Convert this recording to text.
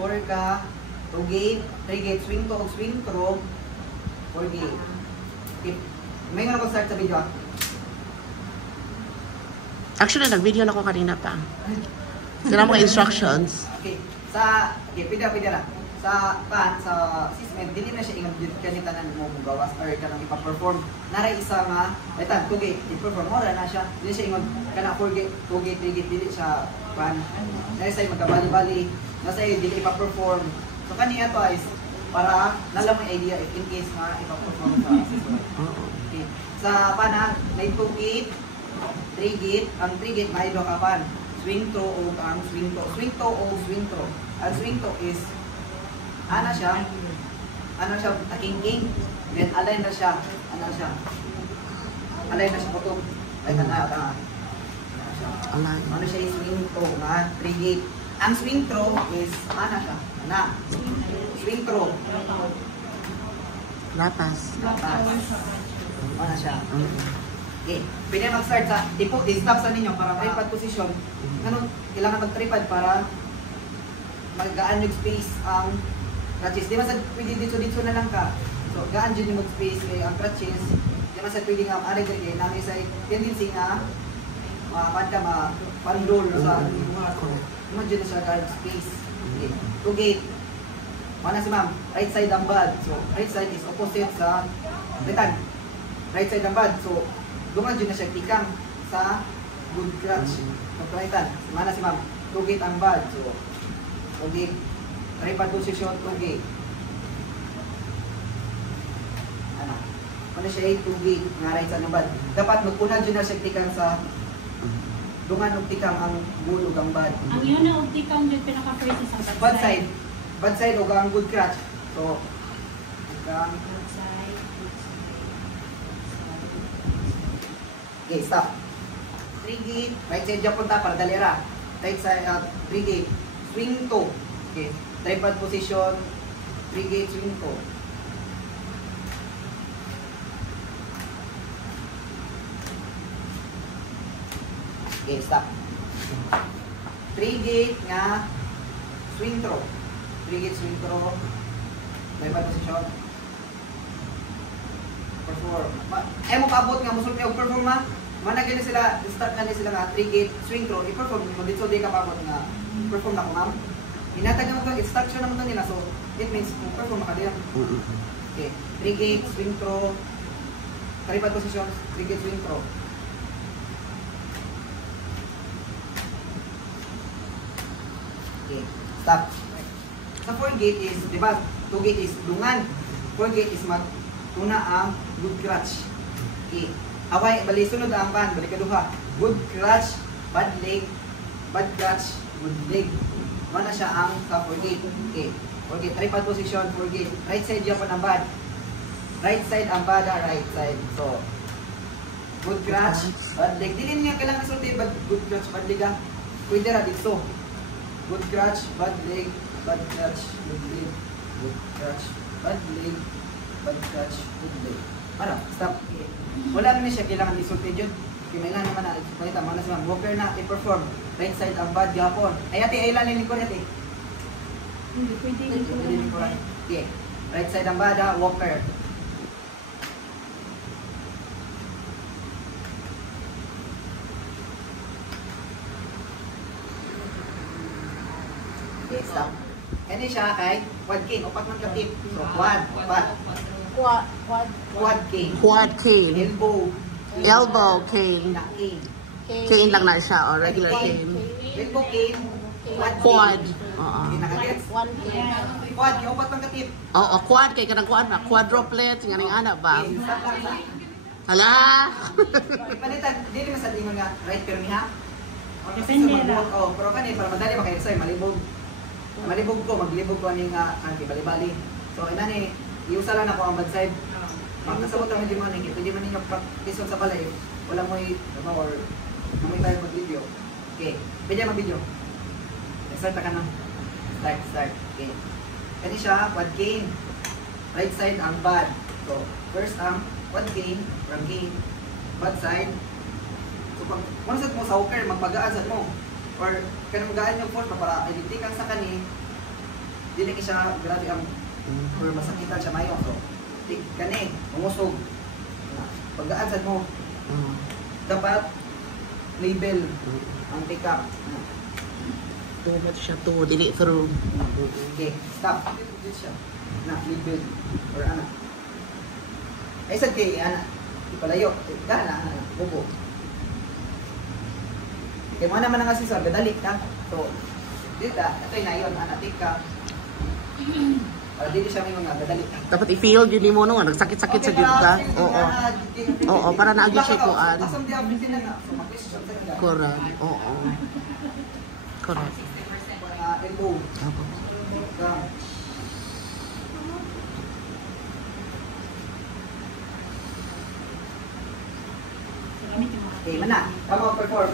4 ka, 2 gate, 3 gate, swing to, swing through, 4 gate. Okay. May nga ako start sa video. Actually, nag-video na ako kanina pa. Sila mga instructions. Okay. Pwede na. Sa assessment, hindi na siya ingat kanita na mo gawas or kanang ipa-perform. Naray isa nga, etan, 2 gate, i-perform mo na siya. Hindi siya ingat kanang 4 gate, 2 gate, 3 gate, hindi siya pan. Naray sa'yo magkabali-bali, nasa iyo, hindi ipa-perform. So kaniya to is, para nalang mo idea if in case nga ipa-perform sa assessment. Okay. Sa pana, may 2 gate, 3 gate, ang 3 gate may do ka pan. Swing to o ang swing to. Swing to o swing to. Ang swing to is ano siya, taking-king. Then, align na siya. Align na siya po. Align. Ano siya yung swing throw na 3 gate. Ang swing throw is, siya. Swing throw. Lapas. Ano siya. Okay. Pwede mag-start sa, i-stop sa ninyo para tripod position. Kailangan mag-tripod para mag-gaan yung space ang crutches. Di ba sa pwede dito na lang ka. So, gaan dyan yung mag-space kay ang crutches. Di ba sa pwede nga ari kay namin sa tendency na pan-roll sa dyan na siya guard space. Okay. 2 gate. Mana si ma'am, right side ang bad. So, right side is opposite sa retan. Right side ang bad. So, dungan dyan na siya tikang sa good crutch. Pagkaitan. Mana si ma'am, 2 gate ang bad. So, 2 gate. Tripod position, 2 gate. Ano siya yung 2 gate nga right side ang bad. Dapat magpunad dyan na siya tikang sa dungan o tikang ang good o ang bad. Ang yun na o tikang dyan pinaka-first sa bad side. Bad side o ang good crutch. So, ang okay, stop. 3 gate, right side dyan punta para dalira. Right side, 3 gate. Swing to. Okay. Tripod position, 3 gate swing to. Okay, stop. 3 gate nga swing throw. 3 gate swing throw. Tripod position. Perform. Mo paabot nga musul kayo perform ma. Mana gani sila start na sila nga 3 gate swing throw. I-perform mo dito di ka paabot nga perform na ko ma'am. Inatag naman ito, instruction naman ito nila. So, it means, perform makadiyang. Okay. 3 gate, swing throw. Tripod position, 3 gate, swing throw. Okay. Stop. Sa 4 gate is, di ba, 2 gate is dungan. 4 gate is magtuna ang good crutch. Okay. Away, bali, sunod ang pan, balik kaduha. Good crutch, bad leg, bad crutch, good leg. Mana siya ang sa 4 gate. Okay. 4 gate. Tripod position, 4 gate. Right side dyan po ng bad. Right side ang bad, right side. So, good crutch, bad leg. Dili niya kailangan sulti, good crutch, bad leg. Pwede na dito. Good crutch, bad leg, bad crutch, good leg. Good crutch, bad leg, bad crutch, good leg. Ano? Stop. Wala na siya kailangan isulti dyan. Kinailan naman na, pakita mo na si ma'am, walker na, i-perform. Right side ang bad, gapon. Ay ate, ay ilan lingkod ate? Hindi pwede lingkod. Okay. Right side ang bad, walker. Okay, stop. Kani siya kay quad king, upat man ka tip. So, quad king. Quad cane. Elbow cane. cane. Cane lang na siya, or regular cane. Elbow cane. Quad. One cane. Quad, yung upat man ka tip. Oo, quad kay kanang quad na. Quadruplet, nga ning ana ba? Hala. Palitan, dili man sa ingon nga right pero niha. Depende ra. Oh, pero kani para madali ba kayo say malibog. Malibog ko, maglibog ko ani nga bali-bali. So ina ni iusa lang ako ang bad side. Magkasabot lang di man ni, pwede man ninyo practice sa balay. Wala mo or namoy tayo mag-video. Okay, pwede mag-video. Start ka na. Start. Okay. Kani siya quad cane. Right side ang bad. So, first ang quad cane, from cane, bad side. So, pag manasad mo sa walker, magpagaan sa mo. Or, kanang magaan yung force para identikan sa kani, dili ka siya grabe ang or masakitan siya mayo. So, kani, umusog. Pagdaan sad mo, dapat label ang pick up. Too much siya to, dili through. Okay, stop. Dito siya. Na, label. Or ana. Ay sad kay ana. Ipalayo. Gana, ana. Bubo. Okay, mo naman ang asisor. Gadalik ka. So, dito, ito na yun. Ana, take ka. Para dito siya may mga gadalik. Dapat i-feel yun mo no, nagsakit-sakit sa dito. Oo. Oo, para naagi siya kuan. Asam di abot din na. So, mag-question sa kanya. Correct. Oo. Correct. Elbow. Opo. Gamit yung mga. Okay, mana. Come on, perform.